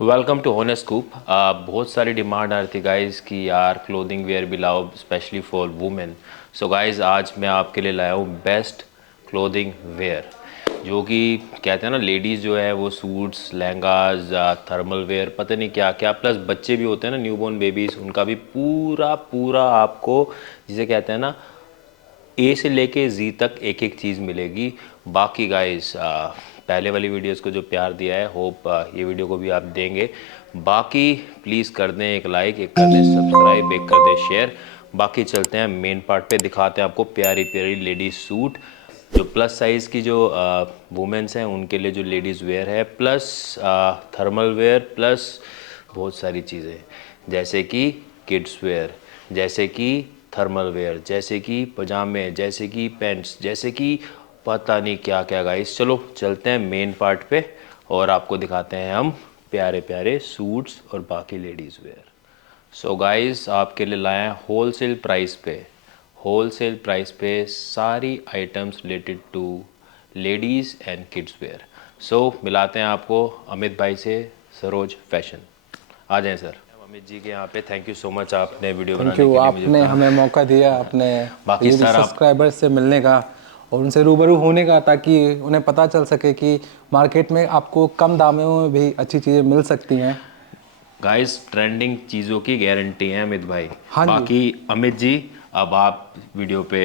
Welcome to honest scoop. बहुत सारी demand आ रही थी गाइस कि यार क्लोथिंग वेयर भी लाओ specially for women. So guys आज मैं आपके लिए लाया हूँ बेस्ट क्लोथिंग वेयर, जो कि कहते हैं ना लेडीज़ जो है वो सूट्स, लहंगाज, थर्मल वेयर, पता नहीं क्या क्या, प्लस बच्चे भी होते हैं ना, न्यूबॉर्न बेबीज़, उनका भी पूरा पूरा आपको जिसे कहते हैं ना ए से लेके जी तक एक एक चीज़ मिलेगी। बाकी गाइस पहले वाली वीडियोस को जो प्यार दिया है, होप ये वीडियो को भी आप देंगे। बाकी प्लीज़ कर दें एक लाइक, एक कर दें सब्सक्राइब, एक कर दें शेयर। बाकी चलते हैं मेन पार्ट पे, दिखाते हैं आपको प्यारी प्यारी लेडीज सूट, जो प्लस साइज़ की जो वुमेंस हैं उनके लिए जो लेडीज़ वेयर है, प्लस थर्मल वेयर, प्लस बहुत सारी चीज़ें जैसे कि किड्स वेयर, जैसे कि थर्मल वेयर, जैसे कि पजामे, जैसे कि पैंट्स, जैसे कि पता नहीं क्या क्या गाइस। चलो चलते हैं मेन पार्ट पे और आपको दिखाते हैं हम प्यारे प्यारे सूट्स और बाकी लेडीज़ वेयर। सो गाइस आपके लिए लाए हैं होल सेल प्राइस पे सारी items related to ladies and kids wear. So मिलाते हैं आपको अमित भाई से, सरोज फैशन। आ जाएं सर। अमित जी के यहाँ पे थैंक यू सो मच, आपने वीडियो थैंक बनाने यू। के लिए मुझे आपने कहा। हमें मौका दिया अपने बाकी लेडी सर आप सब्सक्राइबर से मिलने का और उनसे रूबरू होने का, ताकि उन्हें पता चल सके कि मार्केट में आपको कम दामों में भी अच्छी चीज़ें मिल सकती हैं। गाइस ट्रेंडिंग चीज़ों की गारंटी है अमित भाई। हाँ जी। बाकी अमित जी अब आप वीडियो पे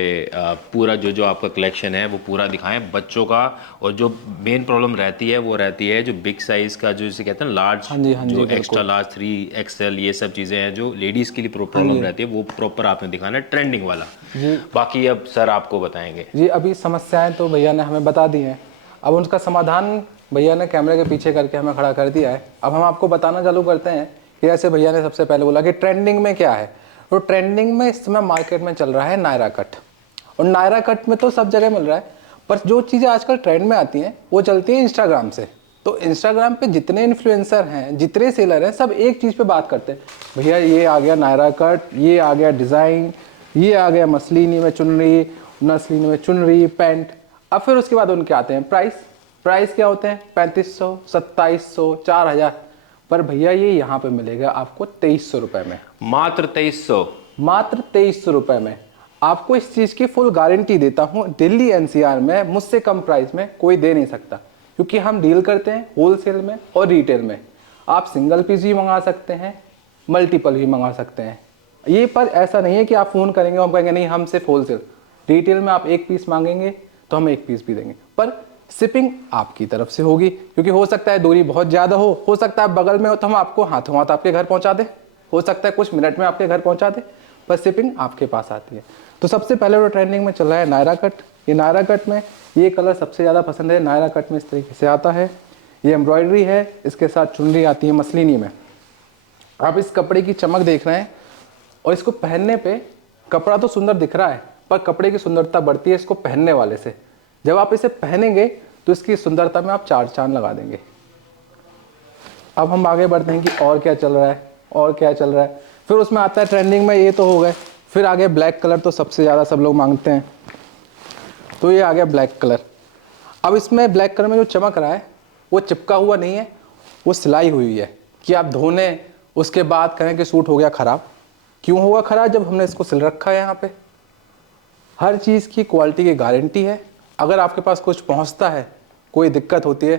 पूरा जो जो आपका कलेक्शन है वो पूरा दिखाएं बच्चों का। और जो मेन प्रॉब्लम रहती है वो रहती है जो बिग साइज़ का, जो जिसे कहते हैं लार्ज, हाँ जी। हाँ जी जो एक्स्ट्रा बिल्कुल। लार्ज 3XL, ये सब चीज़ें हैं जो लेडीज़ के लिए हाँ प्रॉब्लम जी। रहती है, वो प्रॉपर आपने दिखाना है ट्रेंडिंग वाला। जी बाकी अब सर आपको बताएंगे। जी। अभी समस्याएं तो भैया ने हमें बता दी हैं, अब उनका समाधान भैया ने कैमरे के पीछे करके हमें खड़ा कर दिया है। अब हम आपको बताना चालू करते हैं कि ऐसे भैया ने सबसे पहले बोला कि ट्रेंडिंग में क्या है। तो ट्रेंडिंग में इस समय मार्केट में चल रहा है नायरा कट, और नायरा कट में तो सब जगह मिल रहा है, पर जो चीज़ें आजकल ट्रेंड में आती हैं वो चलती है इंस्टाग्राम से। तो इंस्टाग्राम पे जितने इन्फ्लुएंसर हैं, जितने सेलर हैं, सब एक चीज़ पे बात करते हैं, भैया ये आ गया नायरा कट, ये आ गया डिज़ाइन, ये आ गया मसलिनी में चुनरी, नसलिनी में चुनरी पैंट। अब फिर उसके बाद उनके आते हैं प्राइस। प्राइस क्या होते हैं? 3500, 2700, 4000। पर भैया ये यहाँ पे मिलेगा आपको 2300 रुपये में। मात्र 2300? मात्र 2300 रुपये में आपको इस चीज़ की फुल गारंटी देता हूँ। दिल्ली एनसीआर में मुझसे कम प्राइस में कोई दे नहीं सकता, क्योंकि हम डील करते हैं होलसेल में और रिटेल में। आप सिंगल पीस भी मंगा सकते हैं, मल्टीपल भी मंगा सकते हैं। ये पर ऐसा नहीं है कि आप फ़ोन करेंगे और हम कहेंगे नहीं हम सिर्फ होलसेल। रिटेल में आप एक पीस मांगेंगे तो हम एक पीस भी देंगे, पर शिपिंग आपकी तरफ से होगी, क्योंकि हो सकता है दूरी बहुत ज़्यादा हो सकता है बगल में हो तो हम आपको हाथों हाथ आपके घर पहुँचा दें, हो सकता है कुछ मिनट में आपके घर पहुँचा दें, पर शिपिंग आपके पास आती है। तो सबसे पहले जो ट्रेंडिंग में चल रहा है नायरा कट। ये नायरा कट में ये कलर सबसे ज़्यादा पसंद है। नायरा कट में इस तरीके से आता है, ये एम्ब्रॉयडरी है, इसके साथ चुनरी आती है मसलिनी में। आप इस कपड़े की चमक देख रहे हैं, और इसको पहनने पे कपड़ा तो सुंदर दिख रहा है, पर कपड़े की सुंदरता बढ़ती है इसको पहनने वाले से। जब आप इसे पहनेंगे तो इसकी सुंदरता में आप चार चांद लगा देंगे। अब हम आगे बढ़ते हैं कि और क्या चल रहा है, और क्या चल रहा है। फिर उसमें आता है ट्रेंडिंग में, ये तो हो गए। फिर आगे ब्लैक कलर तो सबसे ज़्यादा सब लोग मांगते हैं, तो ये आ गया ब्लैक कलर। अब इसमें ब्लैक कलर में जो चमक रहा है वो चिपका हुआ नहीं है, वो सिलाई हुई है, कि आप धोने उसके बाद कहें कि सूट हो गया ख़राब। क्यों होगा ख़राब? जब हमने इसको सिल रखा है। यहाँ पे हर चीज़ की क्वालिटी की गारंटी है। अगर आपके पास कुछ पहुँचता है, कोई दिक्कत होती है,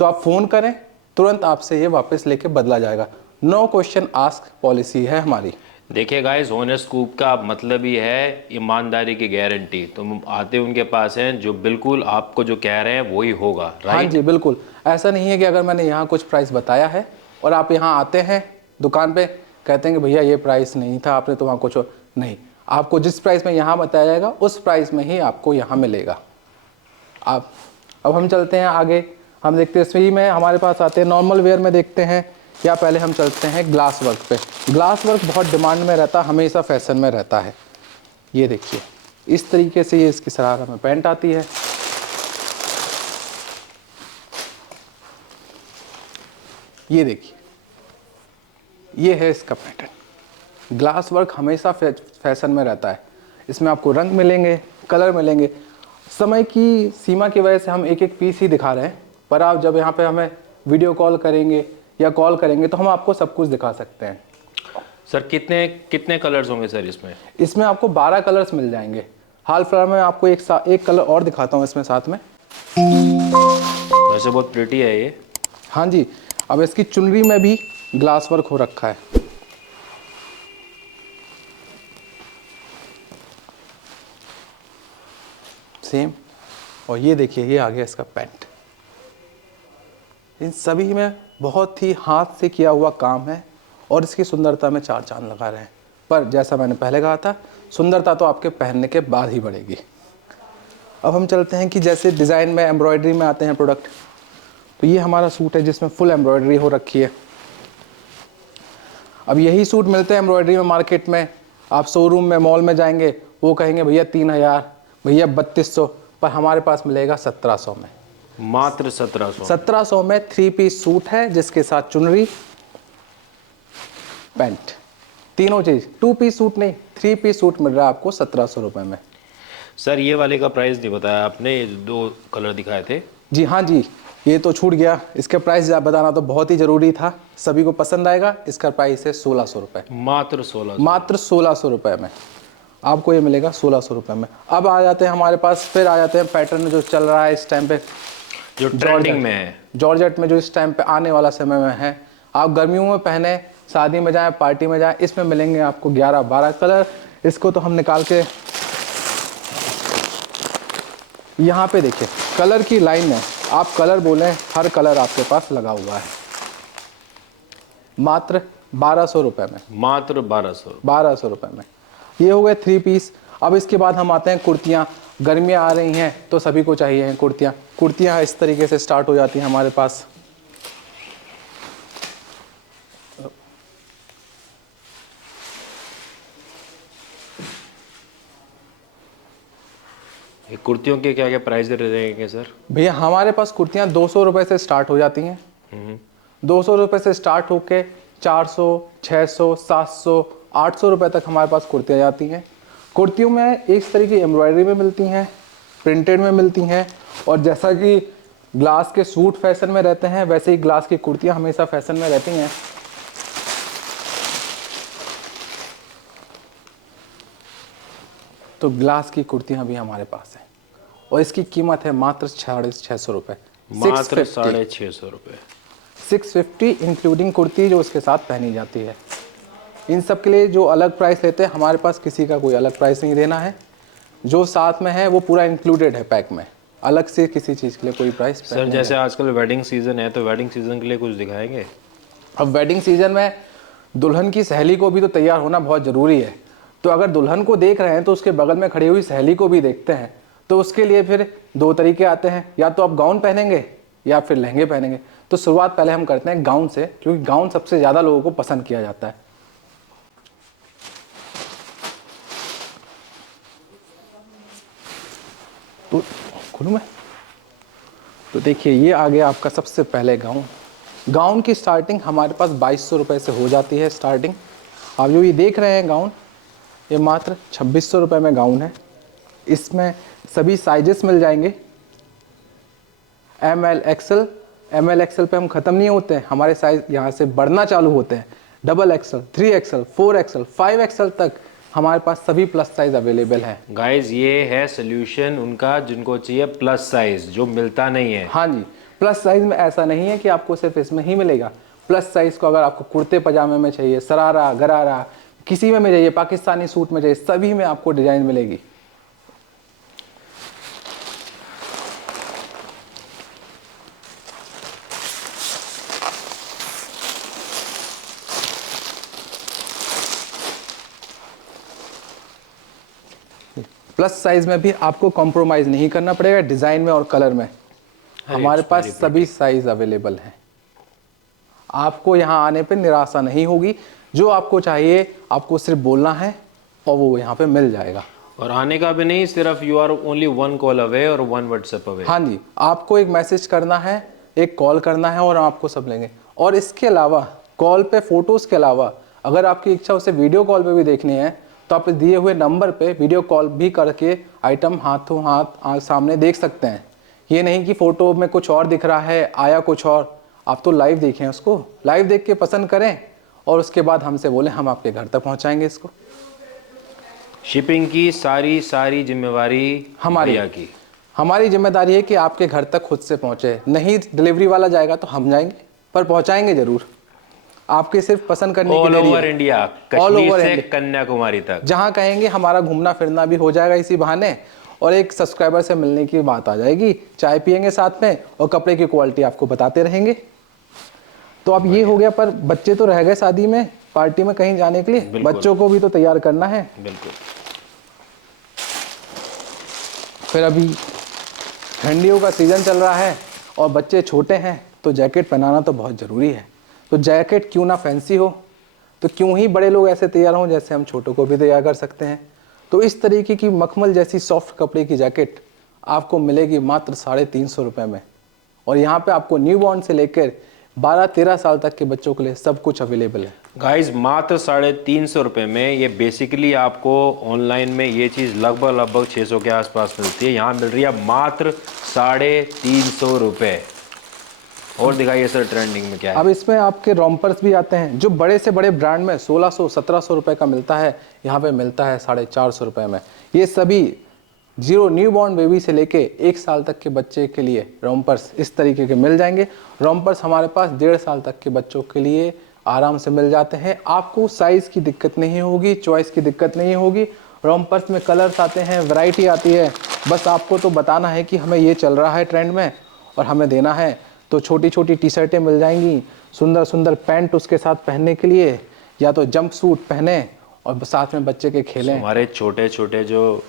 तो आप फ़ोन करें, तुरंत आपसे ये वापस लेके बदला जाएगा। नो क्वेश्चन आस्क पॉलिसी है हमारी। देखिए गाइस, होनेस्ट स्कूप का मतलब ही है ईमानदारी की गारंटी। तुम आते उनके पास हैं जो बिल्कुल आपको जो कह रहे हैं वही होगा, हाँ राइट? जी बिल्कुल। ऐसा नहीं है कि अगर मैंने यहाँ कुछ प्राइस बताया है और आप यहाँ आते हैं दुकान पे, कहते हैं कि भैया ये प्राइस नहीं था, आपने तो वहाँ कुछ नहीं। आपको जिस प्राइस में यहाँ बताया जाएगा उस प्राइस में ही आपको यहाँ मिलेगा। आप अब हम चलते हैं आगे, हम देखते हैं इसी में हमारे पास आते हैं नॉर्मल वेयर में देखते हैं, या पहले हम चलते हैं ग्लास वर्क पे। ग्लास वर्क बहुत डिमांड में रहता है, हमेशा फैशन में रहता है। ये देखिए इस तरीके से ये इसकी शरारा में पैंट आती है। ये देखिए ये है इसका पैटर्न। ग्लास वर्क हमेशा फैशन में रहता है। इसमें आपको रंग मिलेंगे, कलर मिलेंगे। समय की सीमा की वजह से हम एक एक पीस ही दिखा रहे हैं, पर आप जब यहाँ पे हमें वीडियो कॉल करेंगे या कॉल करेंगे तो हम आपको सब कुछ दिखा सकते हैं। सर कितने कितने कलर्स होंगे सर इसमें? इसमें आपको 12 कलर्स मिल जाएंगे। हाल फिलहाल में आपको एक कलर और दिखाता हूँ इसमें साथ में। वैसे बहुत प्रिटी है ये। हाँ जी, अब इसकी चुनरी में भी ग्लास वर्क हो रखा है। सेम। और ये देखिए, ये आ गया इसका पैंट। इन सभी में बहुत ही हाथ से किया हुआ काम है और इसकी सुंदरता में चार चांद लगा रहे हैं। पर जैसा मैंने पहले कहा था, सुंदरता तो आपके पहनने के बाद ही बढ़ेगी। अब हम चलते हैं कि जैसे डिज़ाइन में एम्ब्रॉयडरी में आते हैं प्रोडक्ट। तो ये हमारा सूट है जिसमें फुल एम्ब्रॉयडरी हो रखी है। अब यही सूट मिलते हैं एम्ब्रॉयडरी में मार्केट में। आप शोरूम में, मॉल में जाएंगे, वो कहेंगे भैया 3000, भैया 3200, पर हमारे पास मिलेगा 1700 में। मात्र 1700। 1700 में 3 पीस सूट है जिसके साथ चुनरी, पैंट, तीनों चीज। 2 पीस सूट नहीं, 3 पीस सूट मिल रहा है आपको 1700 रुपए में। सर ये वाले का प्राइस नहीं बताया आपने, ये 2 कलर दिखाए थे। जी हाँ जी, ये तो छूट गया। इसका प्राइस बताना तो बहुत ही ज़रूरी था, सभी को पसंद आएगा। इसका प्राइस है 1600 रुपये। मात्र 1600। मात्र 1600 रुपये में आपको ये मिलेगा, 1600 रुपये में। अब आ जाते हैं हमारे पास, फिर आ जाते हैं पैटर्न जो चल रहा है इस टाइम पे, जो ट्रेंडिंग में है, जॉर्जेट में, जो इस टाइम पे आने वाला समय में है। आप गर्मियों में पहने, शादी में जाएँ, पार्टी में जाएँ, इसमें मिलेंगे आपको 11-12 कलर। इसको तो हम निकाल के यहाँ पे देखिए, कलर की लाइन है। आप कलर बोलें, हर कलर आपके पास लगा हुआ है। मात्र 1200 रुपये में। मात्र 1200। 1200 रुपये में ये हो गए 3 पीस। अब इसके बाद हम आते हैं कुर्तियाँ। गर्मियाँ आ रही हैं तो सभी को चाहिए हैं कुर्तियाँ। कुर्तियाँ इस तरीके से स्टार्ट हो जाती हैं हमारे पास। ये कुर्तियों के क्या क्या प्राइस रहेंगे सर? भैया हमारे पास कुर्तियाँ 200 रुपये से स्टार्ट हो जाती हैं। 200 रुपये से स्टार्ट होके 400, 600, 700, 800 रुपये तक हमारे पास कुर्तियाँ जाती हैं। कुर्तियों में इस तरह की एम्ब्रॉयडरी में मिलती हैं, प्रिंटेड में मिलती हैं, और जैसा कि ग्लास के सूट फैशन में रहते हैं, वैसे ही ग्लास की कुर्तियाँ हमेशा फैशन में रहती हैं। तो ग्लास की कुर्तियाँ भी हमारे पास हैं और इसकी कीमत है मात्र 650 रुपये। मात्र 650 रुपये। 650 इंक्लूडिंग कुर्ती जो उसके साथ पहनी जाती है। इन सब के लिए जो अलग प्राइस लेते हैं, हमारे पास किसी का कोई अलग प्राइस नहीं देना है। जो साथ में है वो पूरा इंक्लूडेड है पैक में, अलग से किसी चीज़ के लिए कोई प्राइस। सर जैसे आजकल वेडिंग सीजन है, तो वेडिंग सीजन के लिए कुछ दिखाएंगे? अब वेडिंग सीजन में दुल्हन की सहेली को भी तो तैयार होना बहुत ज़रूरी है। तो अगर दुल्हन को देख रहे हैं तो उसके बगल में खड़ी हुई सहेली को भी देखते हैं। तो उसके लिए फिर 2 तरीके आते हैं, या तो आप गाउन पहनेंगे या फिर लहंगे पहनेंगे। तो शुरुआत पहले हम करते हैं गाउन से, क्योंकि गाउन सबसे ज़्यादा लोगों को पसंद किया जाता है। तो खोलूँ मैं? तो देखिए, ये आ गया आपका सबसे पहले गाउन। गाउन की स्टार्टिंग हमारे पास 2200 रुपये से हो जाती है स्टार्टिंग। आप जो ये देख रहे हैं गाउन, ये मात्र 2600 रुपये में गाउन है। इसमें सभी साइजेस मिल जाएंगे, ML XL। ML XL पे हम ख़त्म नहीं होते हैं, हमारे साइज यहाँ से बढ़ना चालू होते हैं। XXL, 3XL, 4XL, 5XL तक हमारे पास सभी प्लस साइज अवेलेबल हैं। गाइज ये है सोल्यूशन उनका, जिनको चाहिए प्लस साइज, जो मिलता नहीं है। हाँ जी, प्लस साइज में ऐसा नहीं है कि आपको सिर्फ इसमें ही मिलेगा। प्लस साइज को अगर आपको कुर्ते पजामे में चाहिए, सरारा, गरारा, किसी में चाहिए, पाकिस्तानी सूट में चाहिए, सभी में आपको डिजाइन मिलेगी। प्लस साइज में भी आपको कॉम्प्रोमाइज़ नहीं करना पड़ेगा, डिज़ाइन में और कलर में हमारे पास सभी साइज अवेलेबल हैं। आपको यहाँ आने पे निराशा नहीं होगी। जो आपको चाहिए आपको सिर्फ बोलना है और वो यहाँ पे मिल जाएगा। और आने का भी नहीं, सिर्फ you are only 1 call away और 1 व्हाट्सएप अवे। हाँ जी, आपको एक मैसेज करना है, एक कॉल करना है और आपको सब लेंगे। और इसके अलावा कॉल पे फ़ोटोज़ के अलावा अगर आपकी इच्छा उसे वीडियो कॉल पे भी देखनी है, तो आप दिए हुए नंबर पे वीडियो कॉल भी करके आइटम हाथों हाथ सामने देख सकते हैं। ये नहीं कि फ़ोटो में कुछ और दिख रहा है, आया कुछ और। आप तो लाइव देखें उसको, लाइव देख के पसंद करें और उसके बाद हमसे बोलें, हम आपके घर तक पहुंचाएंगे इसको। शिपिंग की सारी जिम्मेवारी हमारी भैया की। हमारी जिम्मेदारी है कि आपके घर तक खुद से पहुंचे। नहीं डिलीवरी वाला जाएगा तो हम जाएंगे, पर पहुंचाएंगे जरूर। आपके सिर्फ पसंद करने की ऑल देरी ओवर है। इंडिया, ऑल कश्मीर ओवर से इंडिया, कन्याकुमारी तक। जहां कहेंगे हमारा घूमना फिरना भी हो जाएगा इसी बहाने, और एक सब्सक्राइबर से मिलने की बात आ जाएगी, चाय पियेंगे साथ में और कपड़े की क्वालिटी आपको बताते रहेंगे। तो अब ये हो गया, पर बच्चे तो रह गए शादी में, पार्टी में कहीं जाने के लिए, बिल्कुल। बच्चों को भी तो तैयार करना है। बिल्कुल। फिर अभी ठंडियों का सीज़न चल रहा है और बच्चे छोटे हैं, तो जैकेट पहनाना तो बहुत ज़रूरी है। तो जैकेट क्यों ना फैंसी हो, तो क्यों ही बड़े लोग ऐसे तैयार हों जैसे हम छोटों को भी तैयार कर सकते हैं। तो इस तरीके की मखमल जैसी सॉफ्ट कपड़े की जैकेट आपको मिलेगी मात्र 350 रुपये में। और यहाँ पे आपको न्यू बॉर्न से लेकर 12-13 साल तक के बच्चों के लिए सब कुछ अवेलेबल है। गाइस मात्र 350 रुपये में ये बेसिकली आपको ऑनलाइन में ये चीज़ लगभग 600 के आसपास मिलती है, यहाँ मिल रही है मात्र 350 रुपये। और दिखाइए सर ट्रेंडिंग में क्या है। अब इसमें आपके रॉम्पर्स भी आते हैं जो बड़े से बड़े ब्रांड में 1600-1700 रुपये का मिलता है, यहाँ पे मिलता है 450 रुपये में। ये सभी न्यू बॉर्न बेबी से लेके 1 साल तक के बच्चे के लिए रॉम्पर्स इस तरीके के मिल जाएंगे। रॉम्पर्स हमारे पास 1.5 साल तक के बच्चों के लिए आराम से मिल जाते हैं। आपको साइज़ की दिक्कत नहीं होगी, चॉइस की दिक्कत नहीं होगी। रॉम्पर्स में कलर्स आते हैं, वैरायटी आती है। बस आपको तो बताना है कि हमें ये चल रहा है ट्रेंड में और हमें देना है। तो छोटी छोटी टी शर्टें मिल जाएंगी, सुंदर सुंदर पैंट उसके साथ पहनने के लिए, या तो जंप सूट पहने और साथ में बच्चे के खेलें। हमारे छोटे छोटे जो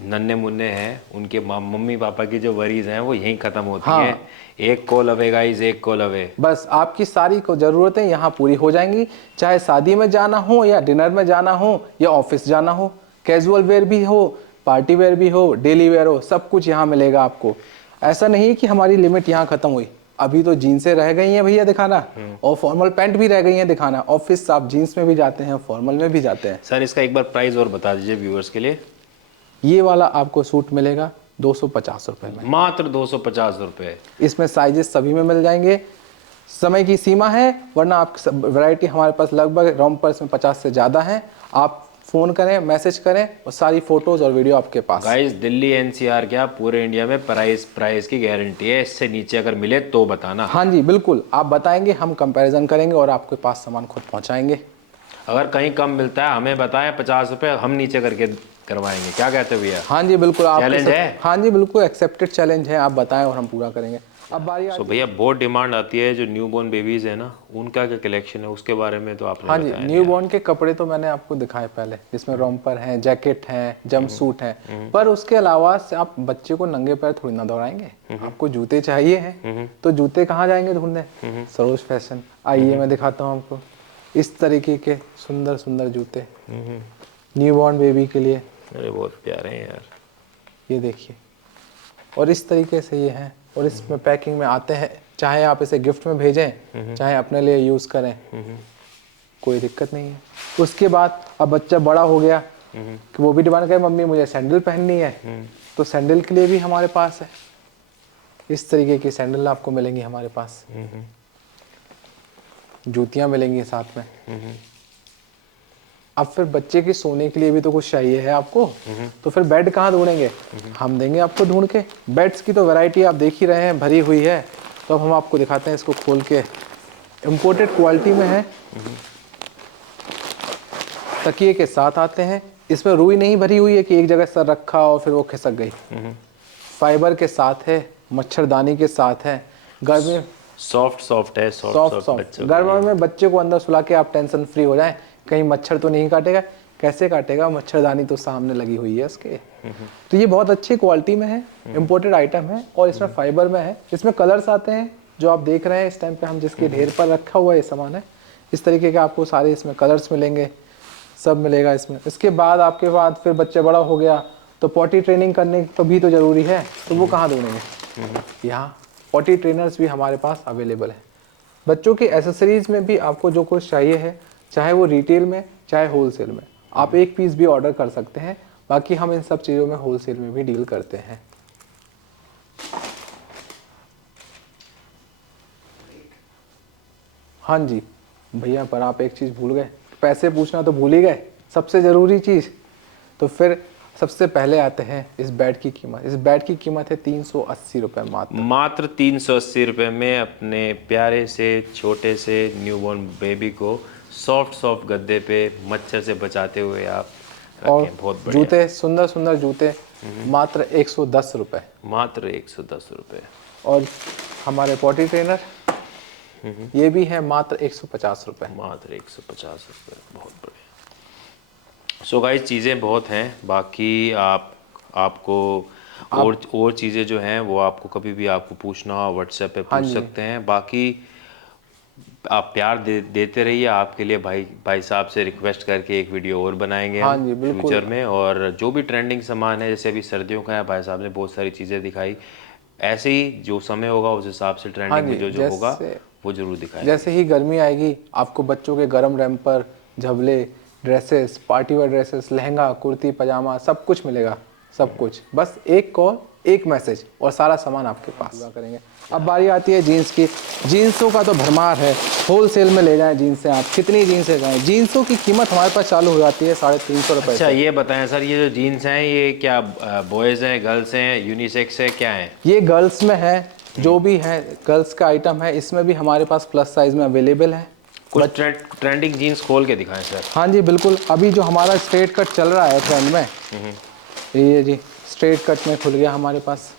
नन्हे मुन्ने हैं उनके मम्मी पापा की जो वरीज हैं वो यहीं ख़त्म होती हाँ। हैं। एक कॉल अवे गाइस, एक कॉल अवे। बस आपकी सारी को ज़रूरतें यहाँ पूरी हो जाएंगी, चाहे शादी में जाना हो या डिनर में जाना हो या ऑफिस जाना हो, कैजुअल वेयर भी हो, पार्टी वेयर भी हो, डेली वेयर हो, सब कुछ यहाँ मिलेगा आपको। ऐसा नहीं कि हमारी लिमिट यहाँ ख़त्म हुई, अभी तो जीन्सें रह गई हैं भैया दिखाना, और फॉर्मल पैंट भी रह गई हैं दिखाना। ऑफिस आप जीन्स में भी जाते हैं, फॉर्मल में भी जाते हैं। सर इसका एक बार प्राइस और बता दीजिए व्यूअर्स के लिए। ये वाला आपको सूट मिलेगा 250 रुपये में, मात्र 250 रुपये। इसमें साइजेस सभी में मिल जाएंगे। समय की सीमा है, वरना आप वैरायटी हमारे पास लगभग रॉम्पर्स में 50 से ज़्यादा है। आप फ़ोन करें, मैसेज करें और सारी फ़ोटोज़ और वीडियो आपके पास। गाइस दिल्ली एनसीआर क्या पूरे इंडिया में प्राइस की गारंटी है, इससे नीचे अगर मिले तो बताना। हाँ जी बिल्कुल, आप बताएंगे, हम कंपैरिजन करेंगे और आपके पास सामान खुद पहुंचाएंगे। अगर कहीं कम मिलता है हमें बताएं, 50 रुपये हम नीचे करके करवाएंगे। क्या कहते हो भैया? हाँ जी बिल्कुल, आप चैलेंज है? हाँ जी बिल्कुल, एक्सेप्टेड चैलेंज है, आप बताएं और हम पूरा करेंगे। अब बारी तो भैया बहुत डिमांड आती है जो न्यू बॉर्न बेबीज है ना, उनका क्या कलेक्शन है उसके बारे में तो आपने हाँ जी, बताया न्यू बॉर्न के कपड़े तो मैंने आपको दिखाए पहले, जिसमें रॉम्पर हैं, जैकेट हैं, जंप सूट हैं। पर उसके अलावा से आप बच्चे को नंगे पैर थोड़ी ना दौड़ाएंगे, आपको जूते चाहिए हैं, तो जूते कहाँ जाएंगे ढूंढने? सरोज फैशन। आइए मैं दिखाता हूँ आपको इस तरीके के सुंदर सुंदर जूते न्यू बॉर्न बेबी के लिए। अरे बहुत प्यारे हैं यार, ये देखिए, और इस तरीके से ये हैं, और इसमें पैकिंग में आते हैं, चाहे आप इसे गिफ्ट में भेजें, चाहे अपने लिए यूज़ करें, कोई दिक्कत नहीं है। उसके बाद अब बच्चा बड़ा हो गया कि वो भी डिमांड करे, मम्मी मुझे सैंडल पहननी है, तो सैंडल के लिए भी हमारे पास है। इस तरीके की सैंडल आपको मिलेंगी हमारे पास, जूतियाँ मिलेंगी साथ में। अब फिर बच्चे के सोने के लिए भी तो कुछ चाहिए है आपको, तो फिर बेड कहाँ ढूंढेंगे? हम देंगे आपको ढूंढ के। बेड्स की तो वैरायटी आप देख ही रहे हैं, भरी हुई है। तो अब हम आपको दिखाते हैं इसको खोल के। इम्पोर्टेड क्वालिटी में है, तकिए के साथ आते हैं। इसमें रुई नहीं भरी हुई है कि एक जगह सर रखा और फिर वो खिसक गई। फाइबर के साथ है, मच्छरदानी के साथ है। गर्मी सॉफ्ट है, सॉफ्ट गर्मी में बच्चे को अंदर सुला के आप टेंशन फ्री हो जाएं, कहीं मच्छर तो नहीं काटेगा। कैसे काटेगा, मच्छरदानी तो सामने लगी हुई है उसके। तो ये बहुत अच्छी क्वालिटी में है, इम्पोर्टेड आइटम है, और इसमें फाइबर में है। इसमें कलर्स आते हैं जो आप देख रहे हैं इस टाइम पे, हम जिसके ढेर पर रखा हुआ ये सामान है। इस तरीके के आपको सारे इसमें कलर्स मिलेंगे, सब मिलेगा इसमें। इसके बाद आपके बाद फिर बच्चा बड़ा हो गया तो पॉटी ट्रेनिंग करने तो भी तो ज़रूरी है, तो वो कहाँ ढूंढेंगे? यहाँ पॉटी ट्रेनर्स भी हमारे पास अवेलेबल है। बच्चों की एसेसरीज में भी आपको जो कुछ चाहिए है, चाहे वो रिटेल में चाहे होलसेल में, आप एक पीस भी ऑर्डर कर सकते हैं। बाकी हम इन सब चीज़ों में होलसेल में भी डील करते हैं। हाँ जी भैया, पर आप एक चीज़ भूल गए, पैसे पूछना तो भूल ही गए, सबसे ज़रूरी चीज़। तो फिर सबसे पहले आते हैं इस बेड की कीमत। इस बेड की कीमत है 380 रुपये मात्र। मात्र 380 रुपये में अपने प्यारे से छोटे से न्यूबॉर्न बेबी को सॉफ्ट सॉफ्ट गद्दे पे मच्छर से बचाते हुए आप और रखें। बहुत बढ़िया। जूते, सुंदर सुंदर जूते मात्र 110 रुपये। मात्र 110 रुपये। और हमारे पॉटी ट्रेनर ये भी है मात्र 150 रुपये। मात्र 150 रुपये। बहुत बढ़िया। सो गाइस, चीज़ें बहुत हैं, बाकी आपको और चीज़ें जो हैं वो आपको कभी भी आपको पूछना हो व्हाट्सएप पे पूछ सकते हैं। बाकी आप प्यार देते रहिए। आपके लिए भाई साहब से रिक्वेस्ट करके एक वीडियो और बनाएंगे हाँ हम जी, बिल्कुल। फ्यूचर में। और जो भी ट्रेंडिंग सामान है, जैसे अभी सर्दियों का है, भाई साहब ने बहुत सारी चीज़ें दिखाई। ऐसे ही जो समय होगा उस हिसाब से ट्रेंडिंग में जो होगा वो जरूर दिखाएंगे। जैसे ही गर्मी आएगी आपको बच्चों के गर्म रैम्पर, झबले, dresses, party wear dresses, lehenga, kurti, pyjama, सब कुछ मिलेगा। सब कुछ, बस एक कॉल, एक मैसेज और सारा सामान आपके पास पूरा करेंगे। अब बारी आती है जीन्स की। जीन्सों का तो भरमार है, होलसेल में ले जाएं जीन्स से आप, कितनी जीन्स ले जाएं। जीन्सों की कीमत हमारे पास चालू हो जाती है 350 रुपये। अच्छा, ये बताएं सर, ये जो जीन्स हैं ये क्या बॉयज़ हैं, गर्ल्स हैं, यूनिसेक्स है, क्या है? ये गर्ल्स में है, जो भी है गर्ल्स का आइटम है। इसमें भी हमारे पास प्लस साइज में अवेलेबल है। कुछ ट्रेंडिंग जीन्स खोल के दिखाएं सर। हाँ जी बिल्कुल, अभी जो हमारा स्ट्रेट कट चल रहा है ट्रेंड में, ये जी स्ट्रेट कट में खुल गया हमारे पास।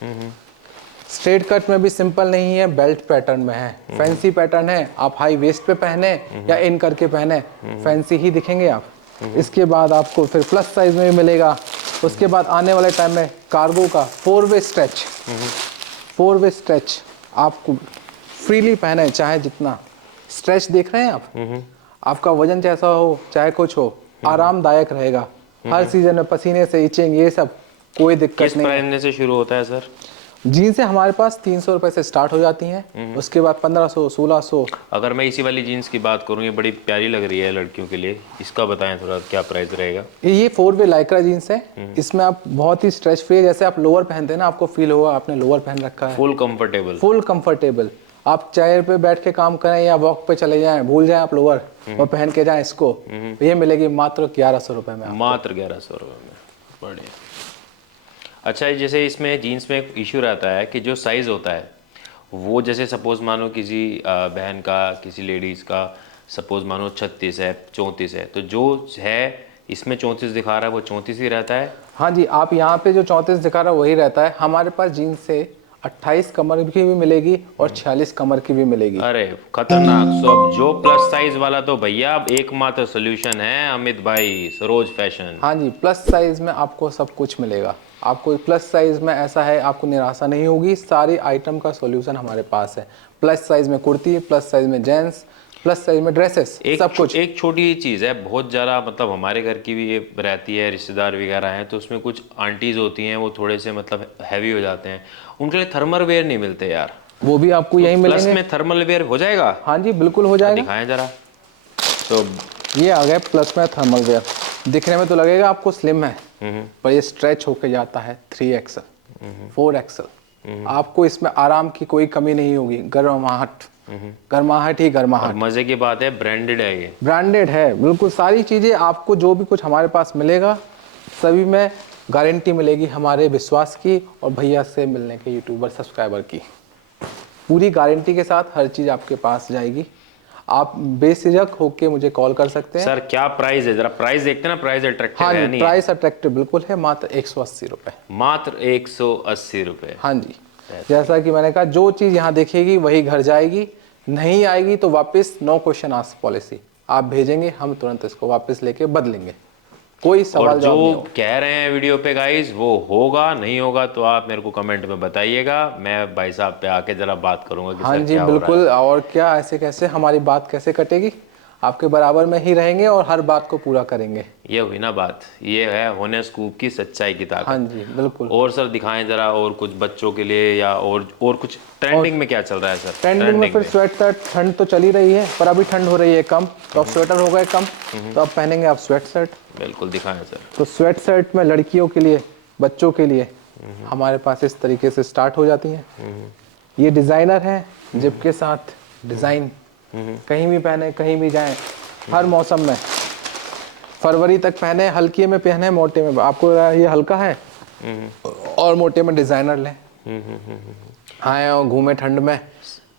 स्ट्रेट कट में भी सिंपल नहीं है, बेल्ट पैटर्न में है, फैंसी पैटर्न है। आप हाई वेस्ट पे पहने या इन करके पहने, फैंसी ही दिखेंगे आप। इसके बाद आपको फिर प्लस साइज में भी मिलेगा। उसके बाद आने वाले टाइम में कार्गो का 4 वे स्ट्रेच, 4 वे स्ट्रेच आपको फ्रीली पहने, चाहे जितना स्ट्रेच देख रहे हैं आप, आपका वजन जैसा हो चाहे कुछ हो, आरामदायक रहेगा। हर सीजन में पसीने से इचिंग ये सब कोई दिक्कत नहीं। किस प्राइस से शुरू होता है सर? जीन्सें हमारे पास 300 रुपए से स्टार्ट हो जाती हैं, उसके बाद 1500, 1600। अगर मैं इसी वाली जीन्स की बात करूँ, ये बड़ी प्यारी लग रही है लड़कियों के लिए, इसका बताएं थोड़ा क्या प्राइस रहेगा? ये 4 वे लाइक्रा जीन्स है। इसमें आप बहुत ही स्ट्रेच फ्री, जैसे आप लोअर पहनते हैं ना, आपको फील होगा आपने लोअर पहन रखा है। Full comfortable, full comfortable. आप चेयर पे बैठ के काम करें या वॉक पे चले जाएं, भूल जाएं आप लोअर और पहन के जाएं इसको, तो ये मिलेगी मात्र 1100 रुपए में। मात्र 1100 रुपये में। बढ़िया। अच्छा, जैसे इसमें जीन्स में एक इशू रहता है कि जो साइज़ होता है वो, जैसे सपोज़ मानो किसी बहन का, किसी लेडीज़ का सपोज़ मानो 36 है, 34 है, तो जो है इसमें 34 दिखा रहा है वो 34 ही रहता है? हाँ जी, आप यहाँ पे जो 34 दिखा रहा है वही रहता है। हमारे पास जीन्स से 28 कमर की भी मिलेगी और 46 कमर की भी मिलेगी। अरे खतरनाक। सो अब जो प्लस साइज वाला तो भैया अब एकमात्र सोल्यूशन है अमित भाई, सरोज फैशन। हाँ जी, प्लस साइज में आपको सब कुछ मिलेगा। आपको प्लस साइज में ऐसा है, आपको निराशा नहीं होगी। सारी आइटम का सॉल्यूशन हमारे पास है। प्लस साइज में कुर्ती, प्लस साइज में जेंट्स, प्लस साइज में ड्रेसेस, सब कुछ। एक छोटी चीज़ है, बहुत ज़्यादा मतलब हमारे घर की भी ये रहती है, रिश्तेदार वगैरह हैं, तो उसमें कुछ आंटीज होती हैं वो थोड़े से मतलब हैवी हो जाते हैं, उनके लिए थर्मल वेयर नहीं मिलते यार। वो भी आपको यहीं प्लस मिलेंगे। में थर्मल वेयर हो जाएगा? हाँ जी बिल्कुल हो जाएगा। दिखाएं जरा। तो ये आ गया प्लस में थर्मल वेयर। दिखने में तो लगेगा आपको स्लिम है, पर ये स्ट्रेच होके जाता है 3XL, 4XL। आपको इसमें आराम की कोई कमी नहीं होगी। गर्माहट, गर्माहट ही गर्माहट। मजे की बात है, ब्रांडेड है ये। ब्रांडेड है बिल्कुल। सारी चीजें आपको जो भी कुछ हमारे पास मिलेगा सभी में गारंटी मिलेगी हमारे विश्वास की और भैया से मिलने के यूट्यूबर सब्सक्राइबर की। पूरी गारंटी के साथ हर चीज आपके पास जाएगी। आप बेझिझक होके मुझे कॉल कर सकते हैं। सर क्या प्राइस है, जरा प्राइस देखते हैं ना, प्राइस अट्रैक्टिव हाँ है जी, नहीं? प्राइस अट्रैक्टिव बिल्कुल है, मात्र 180 रुपए। मात्र 180 रुपये। हाँ जी, जैसा कि मैंने कहा, जो चीज यहाँ देखेगी वही घर जाएगी, नहीं आएगी तो वापस, नो क्वेश्चन आस्क पॉलिसी। आप भेजेंगे, हम तुरंत इसको वापस लेके बदलेंगे, कोई और सवाल जवाब नहीं जो होगा। कह रहे हैं वीडियो पे गाइस, वो होगा नहीं होगा तो आप मेरे को कमेंट में बताइएगा। मैं भाई साहब पे आके जरा बात करूंगा कि हाँ सर जी क्या हो रहा है। बिल्कुल। और क्या, ऐसे कैसे हमारी बात कैसे कटेगी? आपके बराबर में ही रहेंगे और हर बात को पूरा करेंगे। ये हुई ना बात, ये है होने स्कूप की सच्चाई की ताकत। हाँ जी बिल्कुल। और सर दिखाएं जरा, और कुछ बच्चों के लिए या और कुछ ट्रेंडिंग में क्या चल रहा है सर? ट्रेंडिंग में फिर स्वेट शर्ट। ठंड तो चली रही है पर अभी ठंड हो रही है कम, तो अब स्वेटर हो गए कम, तो अब पहनेंगे आप स्वेट शर्ट। बिल्कुल दिखाएं सर। तो स्वेट शर्ट में लड़कियों के लिए, बच्चों के लिए हमारे पास इस तरीके से स्टार्ट हो जाती हैं। ये डिजाइनर है, जिप के साथ डिजाइन कहीं भी पहने, कहीं भी जाएं, हर मौसम में। फरवरी तक पहने, हल्के में पहने, मोटे में। आपको ये हल्का है और मोटे में डिजाइनर लें, आए और घूमे ठंड में।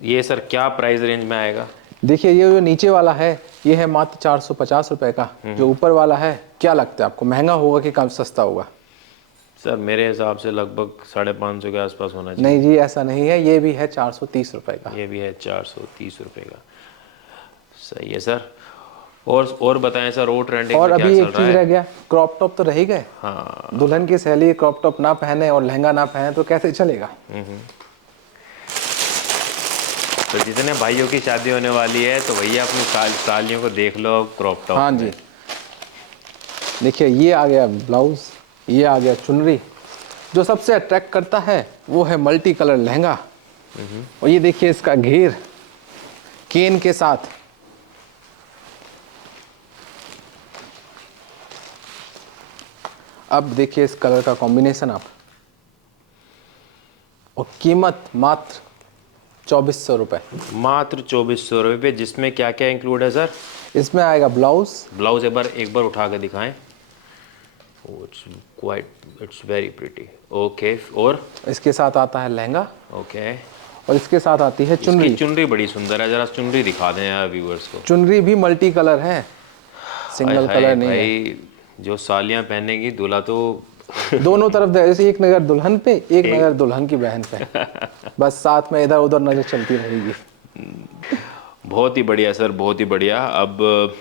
ये सर क्या प्राइस रेंज में आएगा? देखिए ये जो नीचे वाला है ये है मात्र 450 रुपए का। जो ऊपर वाला है क्या लगता है आपको, महंगा होगा कि कम सस्ता होगा? सर मेरे हिसाब से लगभग 550 के आसपास होना चाहिए। नहीं जी, ऐसा नहीं है, ये भी है 430 रुपए का। ये भी है 430 रुपए का। सही है सर। और बताएं सर, और ट्रेंडिंग और में क्या अभी चल एक रहा चीज रह है? गया, क्रॉप टॉप तो रह ही गए। हाँ। दुल्हन की सहेली क्रॉप टॉप ना पहने और लहंगा ना पहने तो कैसे चलेगा? तो जितने भाइयों की शादी होने वाली है तो भैया अपनी सालियों को देख लो क्रॉप टॉप हाँ में। जी, देखिए ये आ गया ब्लाउज, ये आ गया चुनरी। जो सबसे अट्रैक्ट करता है वो है मल्टी कलर लहंगा। और ये देखिए इसका घेर केन के साथ। अब देखिए इस कलर का कॉम्बिनेशन आप। और कीमत मात्र 2400 रुपये। मात्र 2400 रुपये, जिसमें क्या क्या इंक्लूड है सर? इसमें आएगा ब्लाउज। ब्लाउज एक बार उठा के दिखाएं। It's very pretty. ओके, और इसके साथ आता है लहंगा। ओके। और इसके साथ आती है चुनरी। इसकी चुनरी बड़ी सुंदर है, जरा चुनरी दिखा दें यार व्यूअर्स को। चुनरी भी मल्टी कलर है, हाय सिंगल हाय कलर नहीं है। भाई, जो सालियां पहनेगी दूल्हा तो दोनों तरफ जैसे एक नजर दुल्हन पे, एक नजर दुल्हन की बहन पे, बस साथ में इधर उधर नजर चलती रहेगी। बहुत ही बढ़िया सर, बहुत ही बढ़िया। अब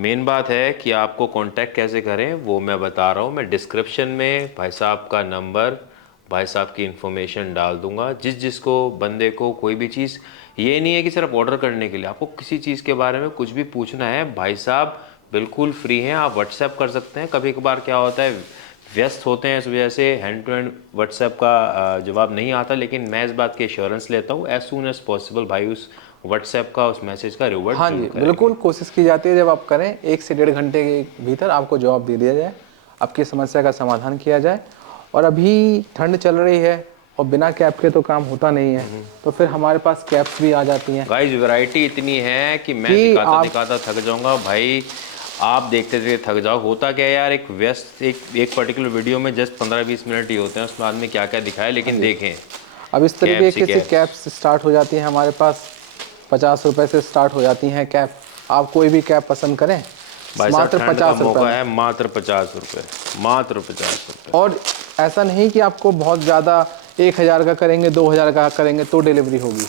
मेन बात है कि आपको कांटेक्ट कैसे करें वो मैं बता रहा हूँ। मैं डिस्क्रिप्शन में भाई साहब का नंबर, भाई साहब की इन्फॉर्मेशन डाल दूंगा। जिसको बंदे को कोई भी चीज़, ये नहीं है कि सिर्फ ऑर्डर करने के लिए, आपको किसी चीज़ के बारे में कुछ भी पूछना है, भाई साहब बिल्कुल फ्री हैं, आप व्हाट्सएप कर सकते हैं। कभी कभार क्या होता है, व्यस्त होते हैं, इस वजह से हैंड टू हैंड व्हाट्सएप का जवाब नहीं आता, लेकिन मैं इस बात की एश्योरेंस लेता हूँ एज सून एज पॉसिबल भाई उस व्हाट्सएप का, उस मैसेज का रिवर्ट हाँ जरूर जी, करेंगे। बिल्कुल कोशिश की जाती है जब आप करें 1 से 1.5 घंटे के भीतर आपको जवाब दे दिया जाए, आपकी समस्या का समाधान किया जाए। और अभी ठंड चल रही है और बिना कैप के तो काम होता नहीं है, तो फिर हमारे पास कैप्स भी आ जाती हैं। गाइस वैरायटी इतनी है कि मैं कि दिखाता आप- दिखाता थक जाऊंगा भाई, आप देखते देखते थक जाओ। होता क्या है यार, एक पर्टिकुलर वीडियो में जस्ट 15-20 मिनट ही होते हैं, उसमें आदमी क्या क्या दिखाए, लेकिन देखें अब इस तरीके कैप्स ही से कैप्स। कैप्स स्टार्ट हो जाती हैं हमारे पास, 50 रुपए से स्टार्ट हो जाती हैं कैप। आप कोई भी कैप पसंद करें, भाई साहब मात्र ठंड का 50 रुपए मौका में। है, मात्र 50 रुपये, मात्र 50 रुपये। और ऐसा नहीं कि आपको बहुत ज़्यादा 1000 का करेंगे, 2000 का करेंगे तो डिलीवरी होगी।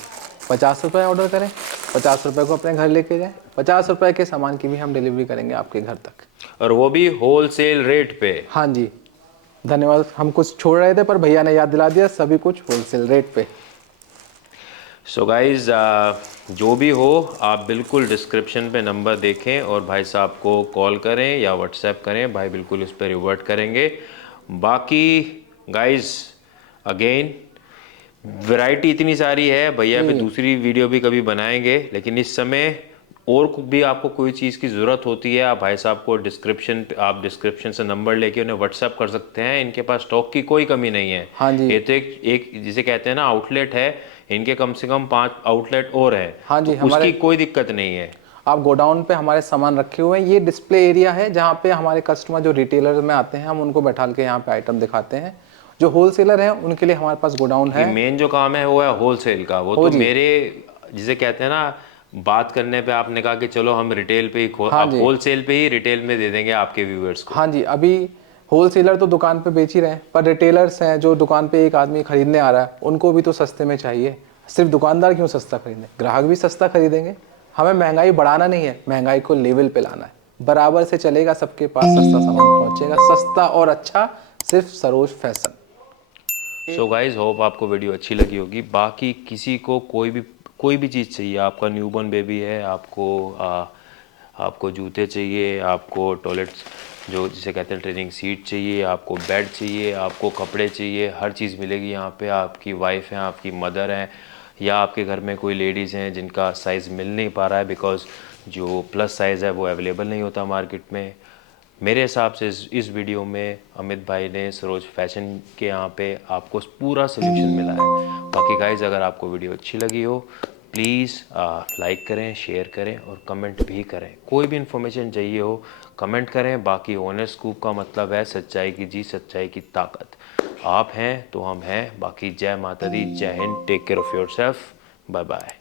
50 रुपये ऑर्डर करें, 50 रुपये को अपने घर लेके जाएं, 50 रुपये के सामान की भी हम डिलीवरी करेंगे आपके घर तक। और वो भी होलसेल रेट पे। हाँ जी, धन्यवाद। हम कुछ छोड़ रहे थे पर भैया ने याद दिला दिया, सभी कुछ होलसेल रेट पे। सो गाइज जो भी हो, आप बिल्कुल डिस्क्रिप्शन पे नंबर देखें और भाई साहब को कॉल करें या व्हाट्सएप करें, भाई बिल्कुल उस पर रिवर्ट करेंगे। बाकी गाइज अगेन वैरायटी इतनी सारी है, भैया पे दूसरी वीडियो भी कभी बनाएंगे, लेकिन इस समय और भी आपको कोई चीज़ की ज़रूरत होती है, आप भाई साहब को आप डिस्क्रिप्शन से नंबर लेके उन्हें व्हाट्सएप कर सकते हैं। इनके पास स्टॉक की कोई कमी नहीं है। हाँ जी। ये तो एक जिसे कहते हैं ना आउटलेट है, इनके कम से कम 5 आउटलेट और हैं। हाँ जी, तो उसकी कोई दिक्कत नहीं है। आप गोडाउन पे हमारे सामान रखे हुए हैं, ये डिस्प्ले एरिया है जहाँ पे हमारे कस्टमर जो रिटेलर में आते हैं हम उनको बैठा के यहाँ पे आइटम दिखाते हैं। जो होलसेलर हैं उनके लिए हमारे पास गोडाउन है। मेन जो काम है वो है होलसेल का। वो तो मेरे जिसे कहते हैं ना, बात करने पे आपने कहा कि चलो हम रिटेल पे ही आप होलसेल पे ही रिटेल में दे देंगे आपके व्यूअर्स को। हाँ जी, अभी होलसेलर तो दुकान पे बेच ही रहे हैं, पर रिटेलर्स हैं जो दुकान पे एक आदमी खरीदने आ रहा है, उनको भी तो सस्ते में चाहिए। सिर्फ दुकानदार क्यों सस्ता खरीदें, ग्राहक भी सस्ता खरीदेंगे। हमें महंगाई बढ़ाना नहीं है, महंगाई को लेवल पे लाना है। बराबर से चलेगा, सबके पास सस्ता सामान पहुंचेगा, सस्ता और अच्छा, सिर्फ Saroj fashion. So guys hope आपको वीडियो अच्छी लगी होगी। बाकी किसी को कोई भी चीज़ चाहिए, आपका न्यूबॉर्न बेबी है, आपको जूते चाहिए, आपको टॉयलेट जो जिसे कहते हैं ट्रेनिंग सीट चाहिए, आपको बेड चाहिए, आपको कपड़े चाहिए, हर चीज़ मिलेगी यहाँ पे। आपकी वाइफ हैं, आपकी मदर हैं, या आपके घर में कोई लेडीज़ हैं जिनका साइज़ मिल नहीं पा रहा है, बिकॉज़ जो प्लस साइज़ है वो अवेलेबल नहीं होता मार्केट में। मेरे हिसाब से इस वीडियो में अमित भाई ने सरोज फैशन के यहाँ पे आपको पूरा सोल्यूशन मिला है। बाकी गाइज अगर आपको वीडियो अच्छी लगी हो, प्लीज़ लाइक करें, शेयर करें और कमेंट भी करें। कोई भी इन्फॉर्मेशन चाहिए हो कमेंट करें। बाकी ओनर स्कूप का मतलब है सच्चाई की जी, सच्चाई की ताकत। आप हैं तो हम हैं। बाकी जय माता दी, जय Hind, take care of yourself, bye bye.